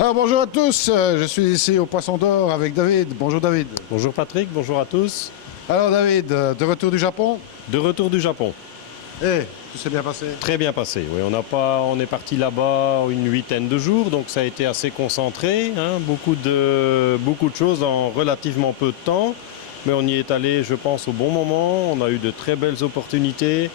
Alors bonjour à tous, je suis ici au Poisson d'Or avec David. Bonjour David. Bonjour Patrick, bonjour à tous. Alors David, de retour du Japon? De retour du Japon. Eh, tout s'est bien passé? Très bien passé, oui. On est parti là-bas une huitaine de jours, donc ça a été assez concentré, hein, beaucoup de choses en relativement peu de temps. Mais on y est allé, je pense, au bon moment. On a eu de très belles opportunités.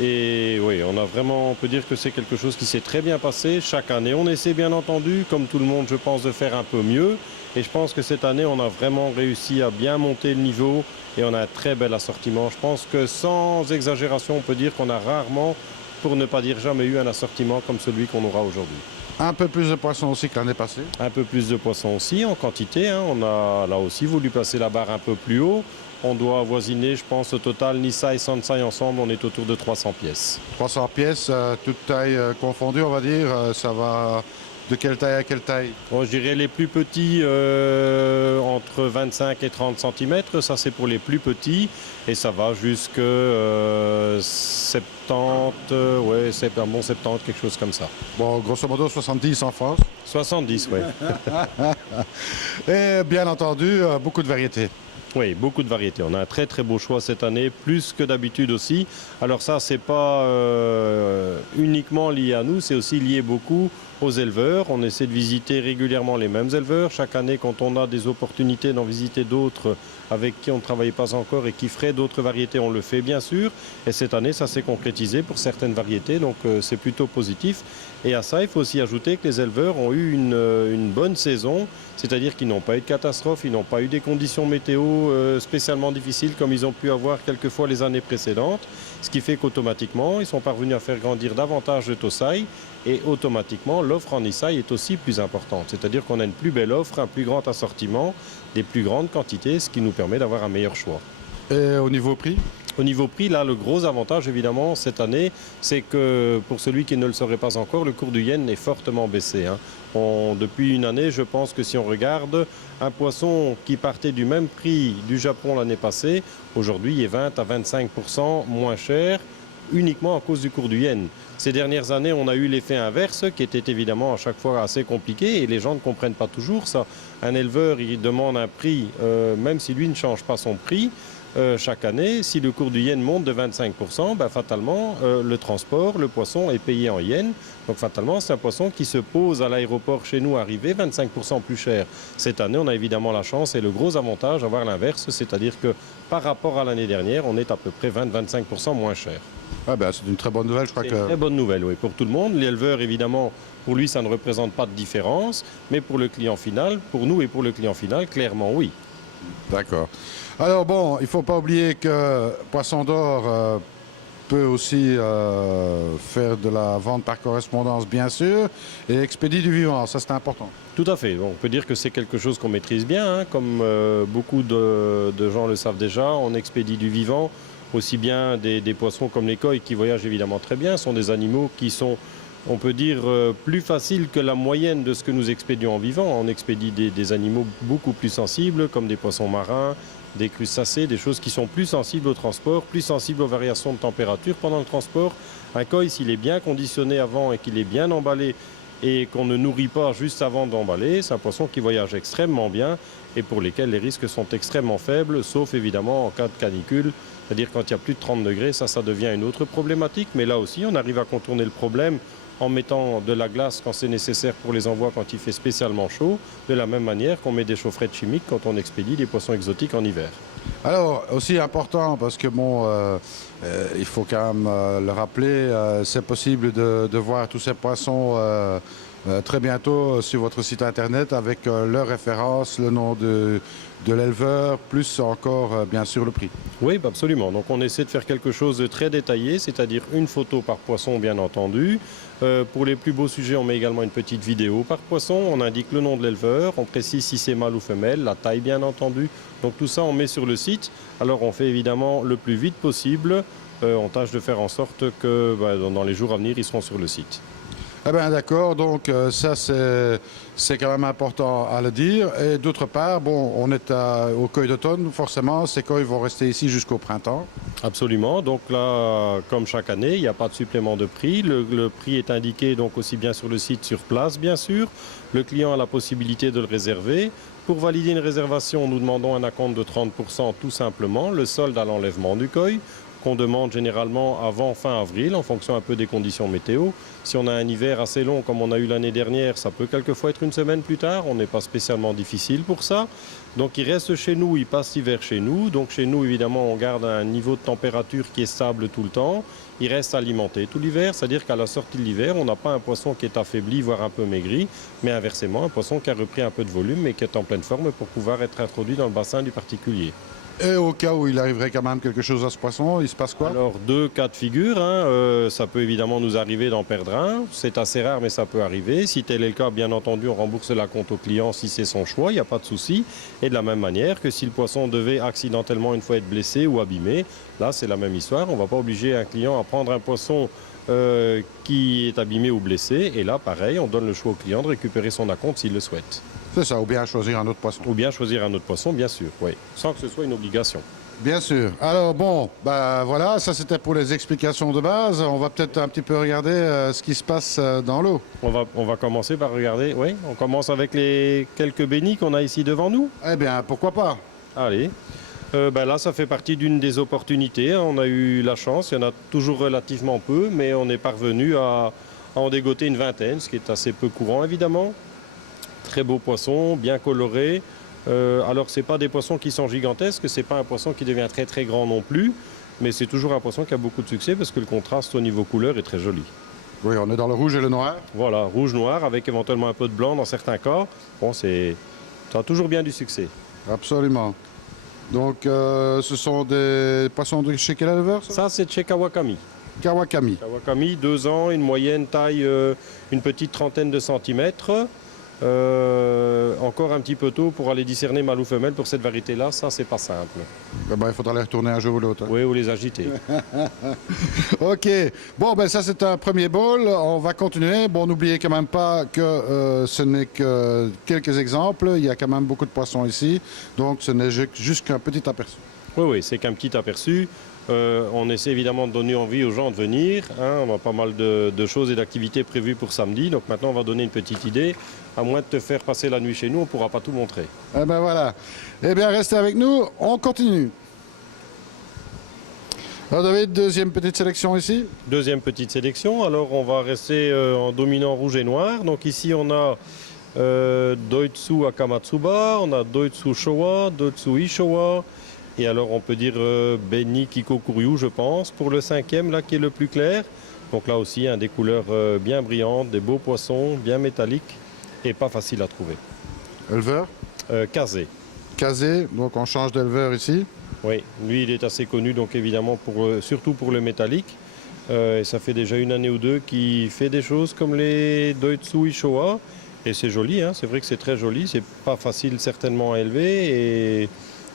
Et oui, on peut dire que c'est quelque chose qui s'est très bien passé. Chaque année, on essaie bien entendu, comme tout le monde, je pense, de faire un peu mieux. Et je pense que cette année, on a vraiment réussi à bien monter le niveau et on a un très bel assortiment. Je pense que sans exagération, on peut dire qu'on a rarement, pour ne pas dire jamais, eu un assortiment comme celui qu'on aura aujourd'hui. Un peu plus de poissons aussi que l'année passée? Un peu plus de poissons aussi en quantité, hein. On a là aussi voulu placer la barre un peu plus haut. On doit avoisiner, je pense, au total, Nissa et Sansai ensemble, on est autour de 300 pièces. 300 pièces, toutes tailles confondues, on va dire. Ça va de quelle taille à quelle taille? Bon, je dirais les plus petits entre 25 et 30 cm, ça c'est pour les plus petits. Et ça va jusqu'à 70, ouais, c'est un bon 70, quelque chose comme ça. Bon, grosso modo 70 en France. 70, oui. Et bien entendu, beaucoup de variétés. Oui, beaucoup de variétés. On a un très très beau choix cette année, plus que d'habitude aussi. Alors ça, c'est pas uniquement lié à nous, c'est aussi lié beaucoup aux éleveurs. On essaie de visiter régulièrement les mêmes éleveurs. Chaque année, quand on a des opportunités d'en visiter d'autres avec qui on ne travaille pas encore et qui feraient d'autres variétés, on le fait bien sûr. Et cette année, ça s'est concrétisé pour certaines variétés, donc c'est plutôt positif. Et à ça, il faut aussi ajouter que les éleveurs ont eu une bonne saison, c'est-à-dire qu'ils n'ont pas eu de catastrophe, ils n'ont pas eu des conditions météo spécialement difficiles comme ils ont pu avoir quelquefois les années précédentes, ce qui fait qu'automatiquement, ils sont parvenus à faire grandir davantage de Tosai et automatiquement, l'offre en Issai est aussi plus importante, c'est-à-dire qu'on a une plus belle offre, un plus grand assortiment, des plus grandes quantités, ce qui nous permet d'avoir un meilleur choix. Et au niveau prix? Au niveau prix, là, le gros avantage, évidemment, cette année, c'est que, pour celui qui ne le saurait pas encore, le cours du yen est fortement baissé, hein. Depuis une année, je pense que si on regarde, un poisson qui partait du même prix du Japon l'année passée, aujourd'hui, est 20 à 25% moins cher, uniquement à cause du cours du yen. Ces dernières années, on a eu l'effet inverse, qui était évidemment à chaque fois assez compliqué, et les gens ne comprennent pas toujours ça. Un éleveur, il demande un prix, même si lui ne change pas son prix, chaque année, si le cours du yen monte de 25%, ben fatalement, le transport, le poisson est payé en yen. Donc fatalement, c'est un poisson qui se pose à l'aéroport chez nous arrivé 25% plus cher. Cette année, on a évidemment la chance et le gros avantage d'avoir l'inverse, c'est-à-dire que par rapport à l'année dernière, on est à peu près 20-25% moins cher. Ah ben, c'est une très bonne nouvelle, je crois C'est que... une très bonne nouvelle, oui, pour tout le monde. L'éleveur, évidemment, pour lui, ça ne représente pas de différence, mais pour le client final, pour nous et pour le client final, clairement, oui. D'accord. Alors bon, il ne faut pas oublier que Poisson d'Or peut aussi faire de la vente par correspondance, bien sûr, et expédie du vivant, ça c'est important. Tout à fait. On peut dire que c'est quelque chose qu'on maîtrise bien, hein, comme beaucoup de gens le savent déjà. On expédie du vivant, aussi bien des poissons comme les koi qui voyagent évidemment très bien. Ce sont des animaux qui sont, on peut dire, plus faciles que la moyenne de ce que nous expédions en vivant. On expédie des animaux beaucoup plus sensibles, comme des poissons marins, des crustacés, des choses qui sont plus sensibles au transport, plus sensibles aux variations de température pendant le transport. Un koi, s'il est bien conditionné avant et qu'il est bien emballé et qu'on ne nourrit pas juste avant d'emballer, c'est un poisson qui voyage extrêmement bien et pour lesquels les risques sont extrêmement faibles, sauf évidemment en cas de canicule. C'est-à-dire quand il y a plus de 30 degrés, ça devient une autre problématique. Mais là aussi, on arrive à contourner le problème en mettant de la glace quand c'est nécessaire pour les envois quand il fait spécialement chaud, de la même manière qu'on met des chaufferettes chimiques quand on expédie des poissons exotiques en hiver. Alors, aussi important, parce que bon, il faut quand même le rappeler, c'est possible de voir tous ces poissons très bientôt sur votre site internet avec leur référence, le nom de l'éleveur, plus encore, bien sûr, le prix. Oui, absolument. Donc on essaie de faire quelque chose de très détaillé, c'est-à-dire une photo par poisson, bien entendu. Pour les plus beaux sujets, on met également une petite vidéo par poisson. On indique le nom de l'éleveur, on précise si c'est mâle ou femelle, la taille, bien entendu. Donc tout ça, on met sur le site. Alors on fait évidemment le plus vite possible. On tâche de faire en sorte que dans les jours à venir, ils seront sur le site. Eh bien, d'accord, donc ça c'est quand même important à le dire. Et d'autre part, bon, on est au cueil d'automne, forcément, ces cueils vont rester ici jusqu'au printemps. Absolument. Donc là, comme chaque année, il n'y a pas de supplément de prix. Le prix est indiqué donc aussi bien sur le site, sur place, bien sûr. Le client a la possibilité de le réserver. Pour valider une réservation, nous demandons un acompte de 30% tout simplement, le solde à l'enlèvement du cueil, qu'on demande généralement avant fin avril, en fonction un peu des conditions météo. Si on a un hiver assez long, comme on a eu l'année dernière, ça peut quelquefois être une semaine plus tard. On n'est pas spécialement difficile pour ça. Donc il reste chez nous, il passe l'hiver chez nous. Donc chez nous, évidemment, on garde un niveau de température qui est stable tout le temps. Il reste alimenté tout l'hiver, c'est-à-dire qu'à la sortie de l'hiver, on n'a pas un poisson qui est affaibli, voire un peu maigri, mais inversement, un poisson qui a repris un peu de volume et qui est en pleine forme pour pouvoir être introduit dans le bassin du particulier. Et au cas où il arriverait quand même quelque chose à ce poisson, il se passe quoi? Alors, deux cas de figure. Ça peut évidemment nous arriver d'en perdre un. C'est assez rare, mais ça peut arriver. Si tel est le cas, bien entendu, on rembourse la compte au client si c'est son choix. Il n'y a pas de souci. Et de la même manière que si le poisson devait accidentellement une fois être blessé ou abîmé, là, c'est la même histoire. On ne va pas obliger un client à prendre un poisson qui est abîmé ou blessé. Et là, pareil, on donne le choix au client de récupérer son acompte s'il le souhaite. C'est ça, ou bien choisir un autre poisson. Ou bien choisir un autre poisson, bien sûr, oui. Sans que ce soit une obligation. Bien sûr. Alors bon, bah voilà, ça c'était pour les explications de base. On va peut-être un petit peu regarder ce qui se passe dans l'eau. On va commencer par regarder, oui, on commence avec les quelques bénis qu'on a ici devant nous. Eh bien, pourquoi pas? Allez. Là, ça fait partie d'une des opportunités. On a eu la chance, il y en a toujours relativement peu, mais on est parvenu à en dégoter une vingtaine, ce qui est assez peu courant évidemment. Très beaux poissons, bien colorés. Alors, ce n'est pas des poissons qui sont gigantesques, ce n'est pas un poisson qui devient très très grand non plus, mais c'est toujours un poisson qui a beaucoup de succès parce que le contraste au niveau couleur est très joli. Oui, on est dans le rouge et le noir. Voilà, rouge-noir avec éventuellement un peu de blanc dans certains cas. Bon, ça a toujours bien du succès. Absolument. Donc, ce sont des poissons de chez quel éleveur, ça? Ça, c'est de chez Kawakami. Kawakami. Kawakami, 2 ans, une moyenne taille, une petite trentaine de centimètres. Encore un petit peu tôt pour aller discerner mâle ou femelle pour cette variété-là, ça c'est pas simple. Eh ben, il faudra les retourner un jour ou l'autre. Oui, ou les agiter. Ok, bon ben ça c'est un premier bol, on va continuer. Bon, n'oubliez quand même pas que ce n'est que quelques exemples, il y a quand même beaucoup de poissons ici, donc ce n'est juste qu'un petit aperçu. Oui, c'est qu'un petit aperçu. On essaie évidemment de donner envie aux gens de venir. On a pas mal de choses et d'activités prévues pour samedi. Donc maintenant, on va donner une petite idée. À moins de te faire passer la nuit chez nous, on ne pourra pas tout montrer. Eh ben voilà. Eh bien, restez avec nous, on continue. Alors David, deuxième petite sélection ici. Deuxième petite sélection. Alors, on va rester en dominant rouge et noir. Donc ici, on a Doitsu Akamatsuba, on a Doitsu Showa, Doitsu Ishowa. Et alors, on peut dire Beni Kikokuryu, je pense, pour le cinquième, là, qui est le plus clair. Donc là aussi, des couleurs bien brillantes, des beaux poissons, bien métalliques et pas facile à trouver. Éleveur Kazé. Kazé, donc on change d'éleveur ici. Oui, lui, il est assez connu, donc évidemment, surtout pour le métallique. Et ça fait déjà une année ou deux qu'il fait des choses comme les Doitsu Ishowa. Et c'est joli, c'est vrai que c'est très joli. C'est pas facile, certainement, à élever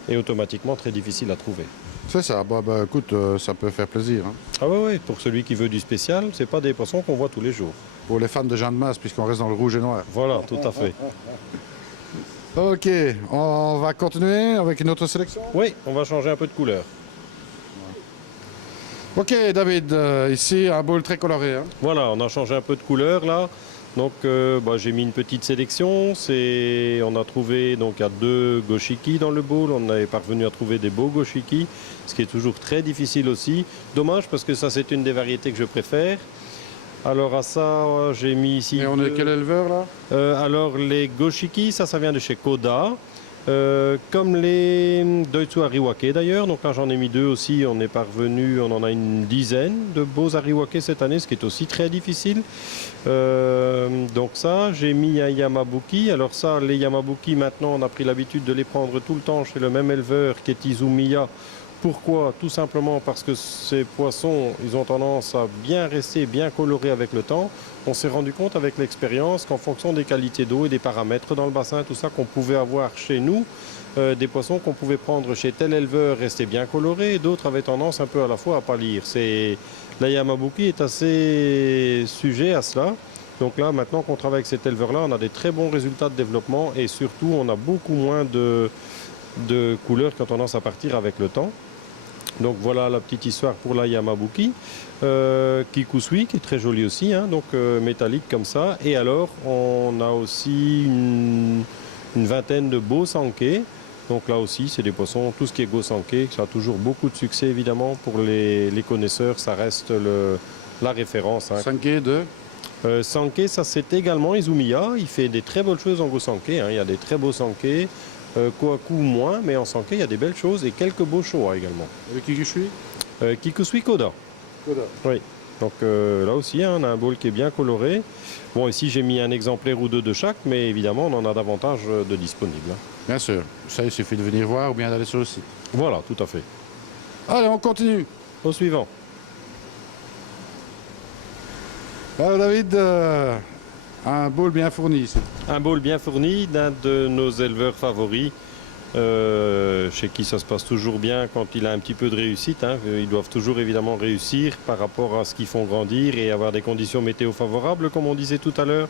et automatiquement très difficile à trouver. C'est ça, bah écoute, ça peut faire plaisir. Ah ouais, pour celui qui veut du spécial, c'est pas des poissons qu'on voit tous les jours. Pour les fans de Jean de Masse, puisqu'on reste dans le rouge et noir. Voilà, tout à fait. Ok, on va continuer avec une autre sélection. Oui, on va changer un peu de couleur. Ok David, ici un bol très coloré. Voilà, on a changé un peu de couleur là. Donc j'ai mis une petite sélection. On a trouvé donc il y a 2 goshiki dans le bowl. On est parvenu à trouver des beaux goshiki, ce qui est toujours très difficile aussi. Dommage parce que ça c'est une des variétés que je préfère. Alors à ça j'ai mis ici. Et on est quel éleveur là? Alors les goshiki, ça vient de chez Koda. Comme les Doitsu Ariwake d'ailleurs, donc là j'en ai mis 2 aussi, on est parvenu, on en a une dizaine de beaux Ariwake cette année, ce qui est aussi très difficile. Donc ça, j'ai mis un Yamabuki. Alors ça, les Yamabuki maintenant on a pris l'habitude de les prendre tout le temps chez le même éleveur qui est Izumiya. Pourquoi? Tout simplement parce que ces poissons, ils ont tendance à bien rester, bien colorés avec le temps. On s'est rendu compte avec l'expérience qu'en fonction des qualités d'eau et des paramètres dans le bassin, tout ça qu'on pouvait avoir chez nous, des poissons qu'on pouvait prendre chez tel éleveur restaient bien colorés et d'autres avaient tendance un peu à la fois à pâlir. La Yamabuki est assez sujet à cela. Donc là, maintenant qu'on travaille avec cet éleveur-là, on a des très bons résultats de développement et surtout, on a beaucoup moins de couleurs qui ont tendance à partir avec le temps. Donc voilà la petite histoire pour la Yamabuki. Kikusui, qui est très joli aussi, hein, donc métallique comme ça. Et alors, on a aussi une vingtaine de beaux sankei. Donc là aussi, c'est des poissons, tout ce qui est Go-Sankei, ça a toujours beaucoup de succès évidemment. Pour les connaisseurs, ça reste la référence. Hein. Sankei de Sankei, ça c'est également Izumiya. Il fait des très bonnes choses en Go-Sankei. Hein. Il y a des très beaux Sankei. Kohaku moins, mais en Sankei, il y a des belles choses et quelques beaux Showa également. Le Kikusui Kikusui Koda. Koda. Oui. Donc là aussi, hein, on a un bowl qui est bien coloré. Bon, ici, j'ai mis un exemplaire ou deux de chaque, mais évidemment, on en a davantage de disponibles. Hein. Bien sûr. Ça, il suffit de venir voir ou bien d'aller sur le site. Voilà, tout à fait. Allez, on continue. Au suivant. Alors, David, un bowl bien fourni ici. Un bowl bien fourni d'un de nos éleveurs favoris, chez qui ça se passe toujours bien quand il a un petit peu de réussite. Hein. Ils doivent toujours évidemment réussir par rapport à ce qu'ils font grandir et avoir des conditions météo favorables, comme on disait tout à l'heure.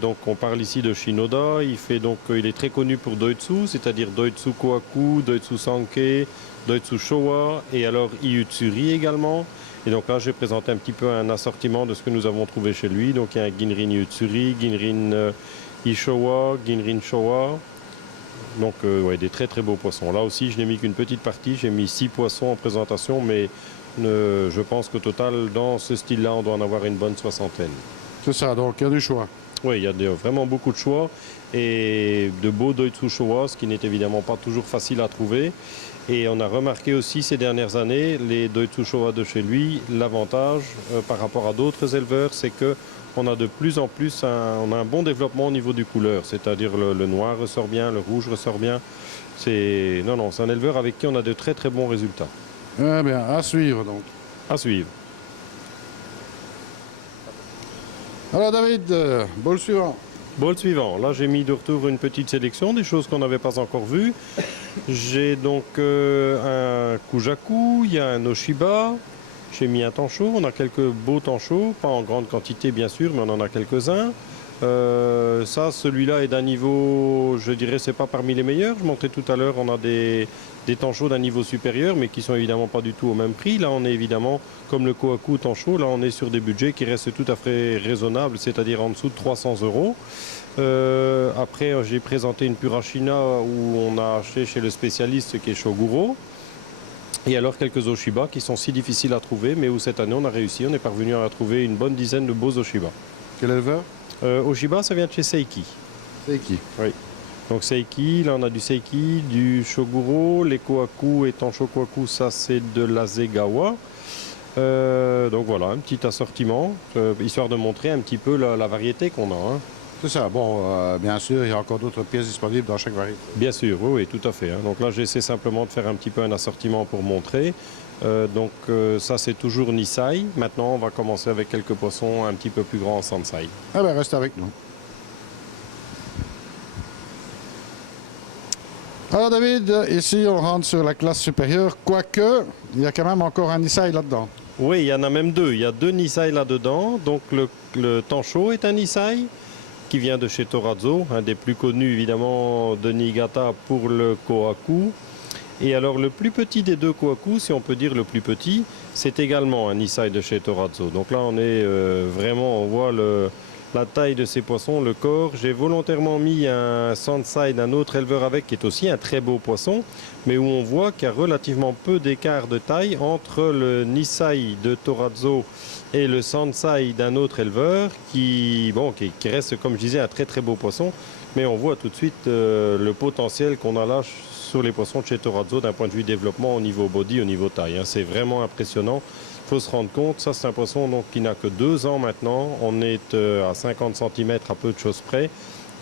Donc on parle ici de Shinoda. Il est très connu pour Doitsu, c'est-à-dire Doitsu Kohaku, Doitsu Sankei, Doitsu Showa et alors Iyutsuri également. Et donc là, j'ai présenté un petit peu un assortiment de ce que nous avons trouvé chez lui. Donc il y a un Ginrin Iyutsuri, Ginrin Ishowa, Ginrin Showa. Donc ouais, des très très beaux poissons. Là aussi, je n'ai mis qu'une petite partie. J'ai mis 6 poissons en présentation, mais je pense qu'au total, dans ce style-là, on doit en avoir une bonne soixantaine. C'est ça, donc il y a du choix. Oui, il y a vraiment beaucoup de choix et de beaux Doitsu Showa, ce qui n'est évidemment pas toujours facile à trouver. Et on a remarqué aussi ces dernières années, les Doitsu Showa de chez lui, l'avantage par rapport à d'autres éleveurs, c'est qu'on a de plus en plus on a un bon développement au niveau du couleur, c'est-à-dire le noir ressort bien, le rouge ressort bien. C'est un éleveur avec qui on a de très très bons résultats. Eh bien, à suivre donc. À suivre. Alors David, bowl suivant. Bowl suivant. Là, j'ai mis de retour une petite sélection, des choses qu'on n'avait pas encore vues. J'ai donc un Kujaku, il y a un Oshiba, j'ai mis un Tancho, on a quelques beaux Tanchos, pas en grande quantité bien sûr, mais on en a quelques-uns. Celui-là est d'un niveau, je dirais, c'est pas parmi les meilleurs. Je montrais tout à l'heure, on a des Tanchos d'un niveau supérieur, mais qui sont évidemment pas du tout au même prix. Là, on est évidemment, comme le Kohaku Tancho, là, on est sur des budgets qui restent tout à fait raisonnables, c'est-à-dire en dessous de 300 €. Après, j'ai présenté une Purashina où on a acheté chez le spécialiste qui est Shoguro. Et alors quelques Oshiba qui sont si difficiles à trouver, mais où cette année on a réussi, on est parvenu à trouver une bonne dizaine de beaux Oshiba. Quel éleveur Oshiba, ça vient de chez Seiki. Seiki. Oui. Donc Seiki, là on a du Seiki, du Shoguro, les Kohaku et Tancho Kohaku, ça c'est de l'Asegawa. Donc voilà, un petit assortiment, histoire de montrer un petit peu la variété qu'on a. Hein. C'est ça. Bon, bien sûr, il y a encore d'autres pièces disponibles dans chaque variété. Bien sûr, oui, tout à fait. Hein. Donc là, j'essaie simplement de faire un petit peu un assortiment pour montrer. Ça, c'est toujours Nisai. Maintenant, on va commencer avec quelques poissons un petit peu plus grands en Sansai. Ah ben, reste avec nous. Alors David, ici on rentre sur la classe supérieure, quoique il y a quand même encore un Nisai là-dedans. Oui, il y en a même deux. Il y a deux Nisai là-dedans. Donc le Tancho est un Nisai qui vient de chez Torazo, un des plus connus évidemment de Niigata pour le Kohaku. Et alors le plus petit des deux Kohaku, si on peut dire le plus petit, c'est également un Nisai de chez Torazo. Donc là on est vraiment, on voit la taille de ces poissons, le corps. J'ai volontairement mis un Sansai d'un autre éleveur avec, qui est aussi un très beau poisson, mais où on voit qu'il y a relativement peu d'écart de taille entre le Nisai de Torazo et le Sansai d'un autre éleveur qui reste, comme je disais, un très très beau poisson. Mais on voit tout de suite le potentiel qu'on a là sur les poissons de chez Torazo d'un point de vue développement au niveau body, au niveau taille. Hein. C'est vraiment impressionnant. Il faut se rendre compte, ça c'est un poisson donc, qui n'a que 2 ans maintenant. On est à 50 cm à peu de choses près.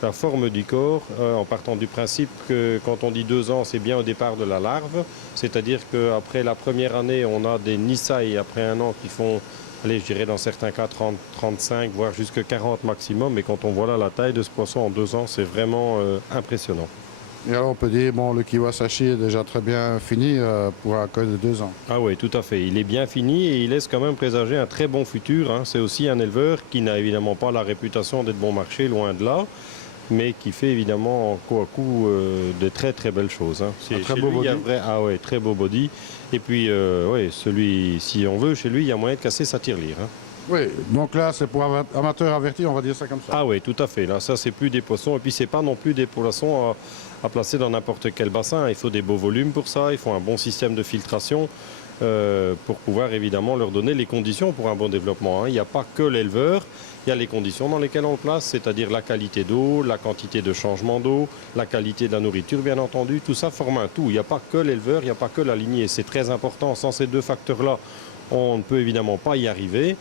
La forme du corps, en partant du principe que quand on dit 2 ans, c'est bien au départ de la larve. C'est-à-dire qu'après la première année, on a des Nisai après 1 an qui font, allez, je dirais dans certains cas 30, 35, voire jusqu'à 40 maximum. Mais quand on voit là la taille de ce poisson en 2 ans, c'est vraiment impressionnant. Et alors on peut dire, bon, le Kiwasashi est déjà très bien fini pour un col de 2 ans. Ah oui, tout à fait. Il est bien fini et il laisse quand même présager un très bon futur, hein. C'est aussi un éleveur qui n'a évidemment pas la réputation d'être bon marché, loin de là, mais qui fait évidemment en coup à coup de très très belles choses, hein. Un très Chez beau lui, il y a body. ah ouais, très beau body. Et puis, ouais, celui, si on veut, chez lui, il y a moyen de casser sa tirelire, hein. Oui, donc là c'est pour amateurs avertis, on va dire ça comme ça. Ah oui, tout à fait. Là, ça, c'est plus des poissons. Et puis, c'est pas non plus des poissons à placer dans n'importe quel bassin. Il faut des beaux volumes pour ça. Il faut un bon système de filtration pour pouvoir évidemment leur donner les conditions pour un bon développement, hein. Il n'y a pas que l'éleveur. Il y a les conditions dans lesquelles on le place, c'est-à-dire la qualité d'eau, la quantité de changement d'eau, la qualité de la nourriture, bien entendu. Tout ça forme un tout. Il n'y a pas que l'éleveur, il n'y a pas que la lignée. C'est très important. Sans ces deux facteurs-là, on ne peut évidemment pas y arriver.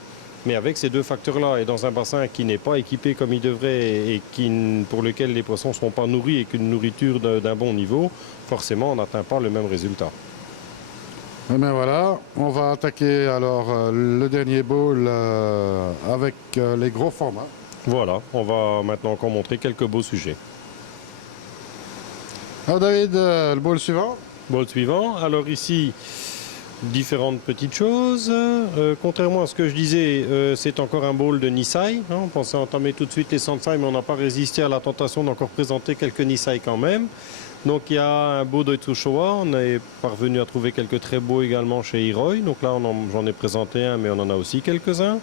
Mais avec ces deux facteurs-là et dans un bassin qui n'est pas équipé comme il devrait et pour lequel les poissons ne sont pas nourris et qu'une nourriture d'un bon niveau, forcément on n'atteint pas le même résultat. Et bien voilà, on va attaquer alors le dernier bowl avec les gros formats. Voilà, on va maintenant encore montrer quelques beaux sujets. Alors David, le bowl suivant. Bol suivant, alors ici, différentes petites choses. Contrairement à ce que je disais, c'est encore un bowl de Nisai, hein. On pensait entamer tout de suite les Sansai, mais on n'a pas résisté à la tentation d'encore présenter quelques Nisai quand même. Donc il y a un beau Doitsu Showa, on est parvenu à trouver quelques très beaux également chez Hiroi. Donc là j'en ai présenté un, mais on en a aussi quelques-uns.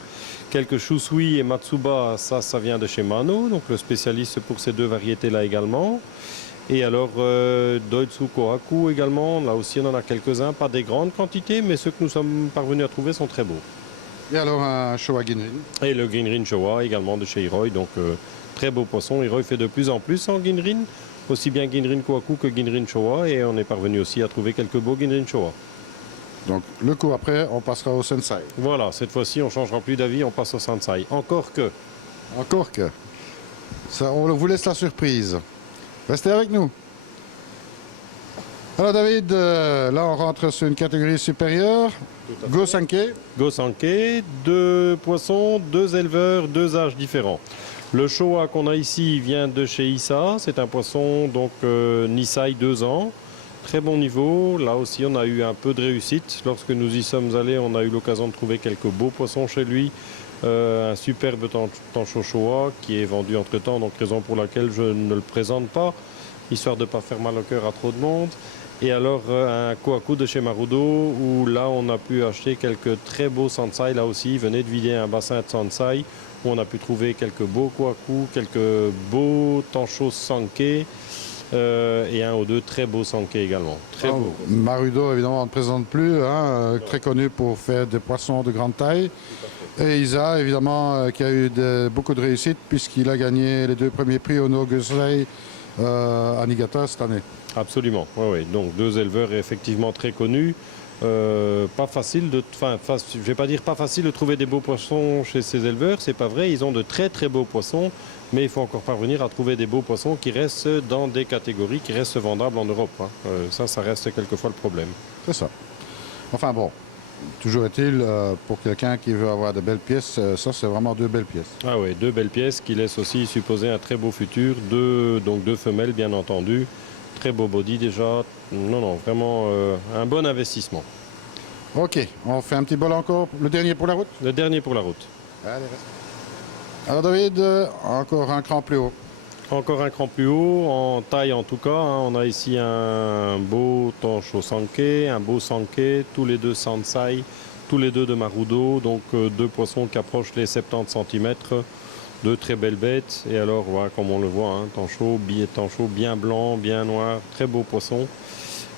Quelques Shusui et Matsuba, ça vient de chez Mano, donc le spécialiste pour ces deux variétés-là également. Et alors Doitsu Kohaku également, là aussi on en a quelques-uns, pas des grandes quantités, mais ceux que nous sommes parvenus à trouver sont très beaux. Et alors un Showa Ginrin. Et le Ginrin Showa également de chez Hiroi, donc très beau poisson. Hiroi fait de plus en plus en Ginrin, aussi bien Ginrin Kohaku que Ginrin Showa, et on est parvenu aussi à trouver quelques beaux Ginrin Showa. Donc le coup après, on passera au Sensei. Voilà, cette fois-ci on ne changera plus d'avis, on passe au Sansai. Encore que, Encore que. Ça, on vous laisse la surprise. Restez avec nous. Alors David, là on rentre sur une catégorie supérieure. Go Sanke. Gosanke, deux poissons, deux éleveurs, deux âges différents. Le Showa qu'on a ici vient de chez Issa, c'est un poisson donc Nisai 2 ans, très bon niveau. Là aussi on a eu un peu de réussite. Lorsque nous y sommes allés, on a eu l'occasion de trouver quelques beaux poissons chez lui. Un superbe Tancho Showa qui est vendu entre temps, donc raison pour laquelle je ne le présente pas, histoire de ne pas faire mal au cœur à trop de monde. Et alors un Kohaku de chez Marudo, où là on a pu acheter quelques très beaux Sansai, là aussi, il venait de vider un bassin de Sansai, où on a pu trouver quelques beaux Kohaku, quelques beaux Tancho Sanke, et un ou deux très beaux Sanke également. Très beaux. Marudo, évidemment, on ne présente plus, hein, très connu pour faire des poissons de grande taille. Et Isa, évidemment, qui a eu beaucoup de réussite, puisqu'il a gagné les 2 premiers prix au Nogosei à Niigata cette année. Absolument, oui, oui. Donc deux éleveurs effectivement très connus. Pas facile de, je vais pas dire pas facile de trouver des beaux poissons chez ces éleveurs, c'est pas vrai. Ils ont de très très beaux poissons, mais il faut encore parvenir à trouver des beaux poissons qui restent dans des catégories qui restent vendables en Europe, hein. Ça reste quelquefois le problème. C'est ça. Enfin bon, toujours est-il, pour quelqu'un qui veut avoir de belles pièces, ça c'est vraiment 2 belles pièces. Ah oui, deux belles pièces qui laissent aussi supposer un très beau futur. Donc deux femelles bien entendu. Très beau body déjà. Non, non, vraiment un bon investissement. Ok, on fait un petit bol encore. Le dernier pour la route. Le dernier pour la route. Allez, reste. Alors David, encore un cran plus haut. Encore un cran plus haut, en taille en tout cas, hein. On a ici un beau Tancho Sanke, un beau Sanke, tous les deux Sansai, tous les deux de Marudo, donc deux poissons qui approchent les 70 cm. Deux très belles bêtes, et alors voilà, comme on le voit, hein, Tancho bien blanc, bien noir, très beau poisson.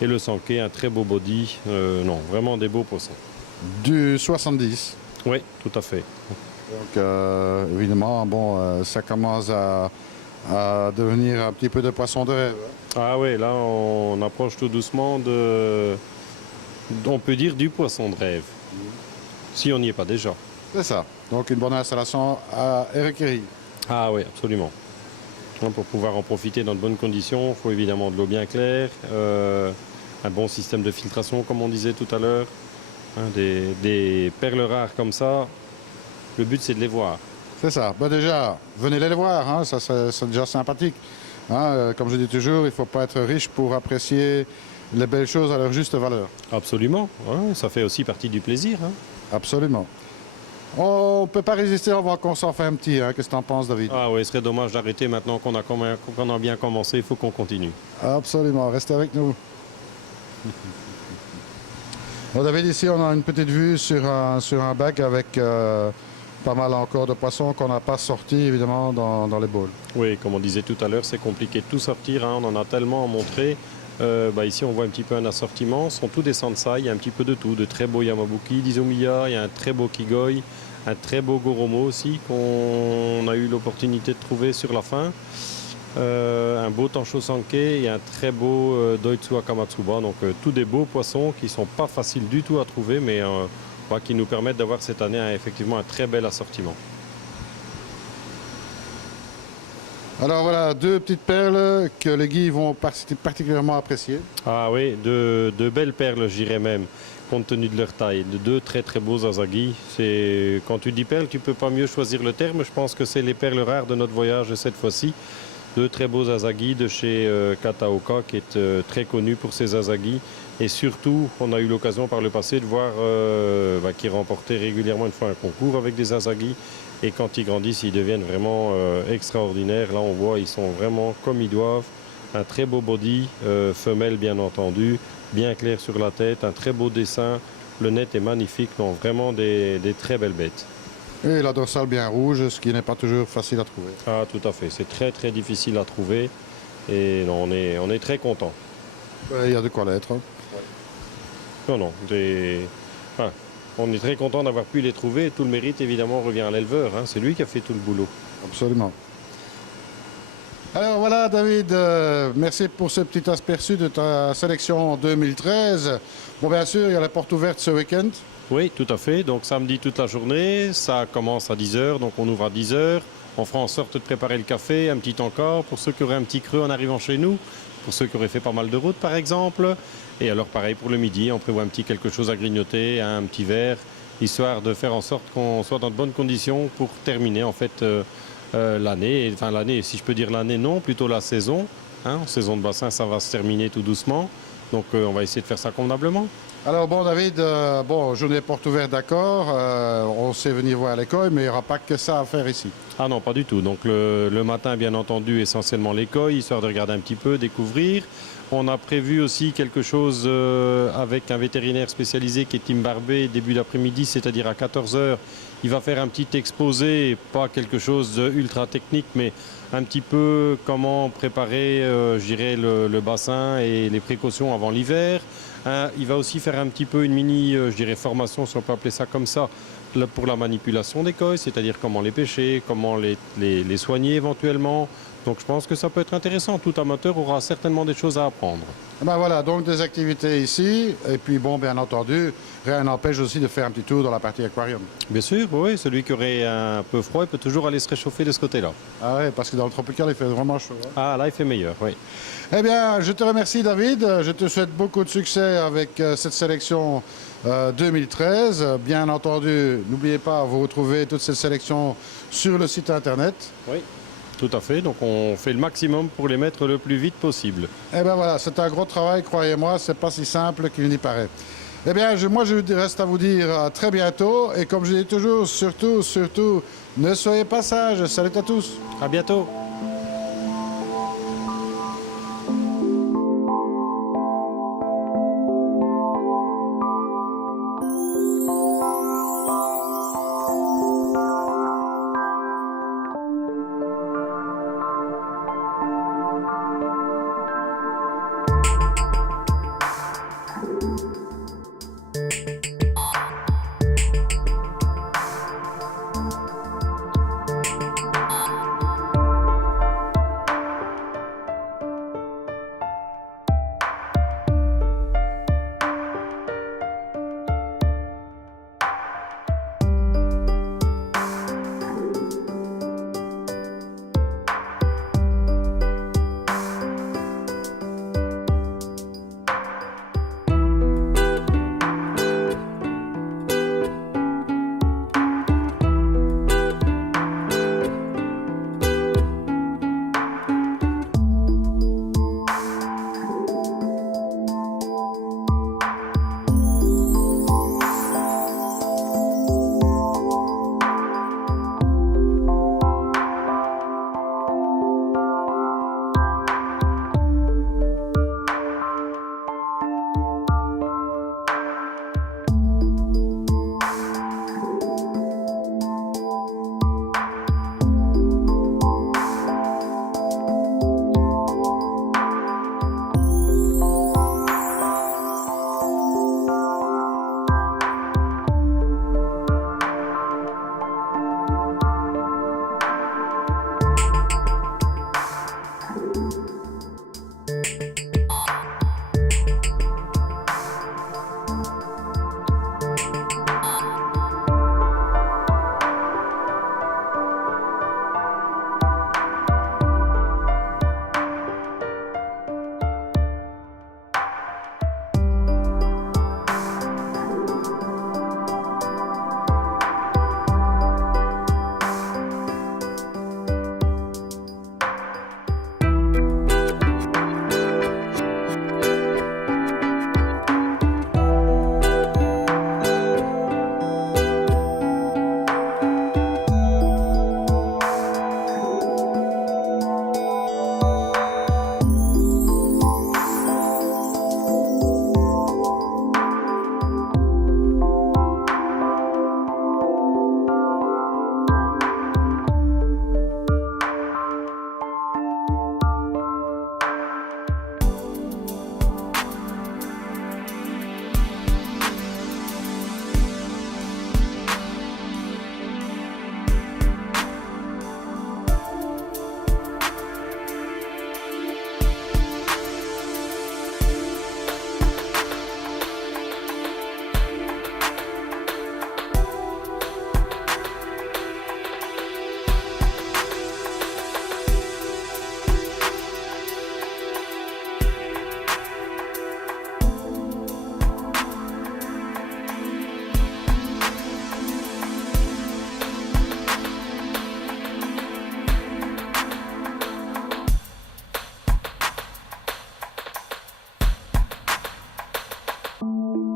Et le Sanke, un très beau body, non, vraiment des beaux poissons. Du 70. Oui, tout à fait. Donc évidemment, bon, ça commence à devenir un petit peu de poisson de rêve. Ah oui, là on approche tout doucement on peut dire du poisson de rêve, si on n'y est pas déjà. C'est ça. Donc une bonne installation est requérie. Ah oui, absolument. Pour pouvoir en profiter dans de bonnes conditions, il faut évidemment de l'eau bien claire, un bon système de filtration comme on disait tout à l'heure, hein, des perles rares comme ça. Le but c'est de les voir. C'est ça. Bah déjà, venez les voir, hein, ça c'est déjà sympathique. Comme je dis toujours, il ne faut pas être riche pour apprécier les belles choses à leur juste valeur. Absolument, ouais, ça fait aussi partie du plaisir. Hein. Absolument. On ne peut pas résister, on va qu'on s'en fait un petit. Qu'est-ce que tu en penses, David? Ah oui, ce serait dommage d'arrêter maintenant qu'on a bien commencé, il faut qu'on continue. Absolument, restez avec nous. Bon, David, ici, on a une petite vue sur un bac avec pas mal encore de poissons qu'on n'a pas sortis, évidemment, dans les bowls. Oui, comme on disait tout à l'heure, c'est compliqué de tout sortir, hein, on en a tellement à montrer. Ici, on voit un petit peu un assortiment, ce sont tous des sansai, il y a un petit peu de tout, de très beaux yamabuki, d'izomiya, il y a un très beau kigoi, un très beau goromo aussi qu'on a eu l'opportunité de trouver sur la fin. Un beau Tansho Sanke et un très beau Doitsu Akamatsuba. Donc tous des beaux poissons qui ne sont pas faciles du tout à trouver, mais qui nous permettent d'avoir cette année effectivement un très bel assortiment. Alors voilà, deux petites perles que les guides vont particulièrement apprécier. Ah oui, de belles perles, je dirais même, compte tenu de leur taille. De deux très très beaux asagi. Quand tu dis perles, tu ne peux pas mieux choisir le terme. Je pense que c'est les perles rares de notre voyage cette fois-ci. Deux très beaux asagi de chez Kataoka, qui est très connu pour ses asagi. Et surtout, on a eu l'occasion par le passé de voir qu'ils remportaient régulièrement une fois un concours avec des asagi. Et quand ils grandissent, ils deviennent vraiment extraordinaires. Là, on voit, ils sont vraiment comme ils doivent. Un très beau body, femelle bien entendu, bien clair sur la tête, un très beau dessin. Le net est magnifique, donc vraiment des très belles bêtes. Et la dorsale bien rouge, ce qui n'est pas toujours facile à trouver. Ah, tout à fait. C'est très très difficile à trouver. Et non, on est très content. Il y a de quoi l'être. Non, on est très content d'avoir pu les trouver. Tout le mérite, évidemment, revient à l'éleveur. Hein. C'est lui qui a fait tout le boulot. Absolument. Alors voilà, David, merci pour ce petit aperçu de ta sélection 2013. Bon, bien sûr, il y a la porte ouverte ce week-end. Oui, tout à fait. Donc samedi toute la journée, ça commence à 10h, donc on ouvre à 10h. On fera en sorte de préparer le café, un petit encart pour ceux qui auraient un petit creux en arrivant chez nous, pour ceux qui auraient fait pas mal de route par exemple. Et alors pareil pour le midi, on prévoit un petit quelque chose à grignoter, un petit verre, histoire de faire en sorte qu'on soit dans de bonnes conditions pour terminer en fait l'année. Enfin l'année, si je peux dire l'année, non, plutôt la saison. Hein, en saison de bassin, ça va se terminer tout doucement. Donc on va essayer de faire ça convenablement. Alors bon, David, journée porte ouverte, d'accord. On sait venir voir l'école, mais il n'y aura pas que ça à faire ici. Ah non, pas du tout. Donc le matin, bien entendu, essentiellement l'école, histoire de regarder un petit peu, découvrir. On a prévu aussi quelque chose avec un vétérinaire spécialisé qui est Tim Barbet, début d'après-midi, c'est-à-dire à 14h. Il va faire un petit exposé, pas quelque chose d'ultra technique, mais un petit peu comment préparer, je dirais, le bassin et les précautions avant l'hiver. Il va aussi faire un petit peu une mini, je dirais, formation, si on peut appeler ça comme ça, pour la manipulation des koi, c'est-à-dire comment les pêcher, comment les soigner éventuellement. Donc je pense que ça peut être intéressant. Tout amateur aura certainement des choses à apprendre. Ben voilà, donc des activités ici. Et puis bon, bien entendu, rien n'empêche aussi de faire un petit tour dans la partie aquarium. Bien sûr, oui. Celui qui aurait un peu froid, il peut toujours aller se réchauffer de ce côté-là. Ah oui, parce que dans le tropical, il fait vraiment chaud. Hein. Ah, là, il fait meilleur, oui. Eh bien, je te remercie, David. Je te souhaite beaucoup de succès avec cette sélection 2013. Bien entendu, n'oubliez pas, vous retrouvez toutes ces sélections sur le site Internet. Oui. Tout à fait, donc on fait le maximum pour les mettre le plus vite possible. Eh bien voilà, c'est un gros travail, croyez-moi, c'est pas si simple qu'il n'y paraît. Eh bien, moi je reste à vous dire à très bientôt, et comme je dis toujours, surtout, ne soyez pas sages. Salut à tous. À bientôt. Merci.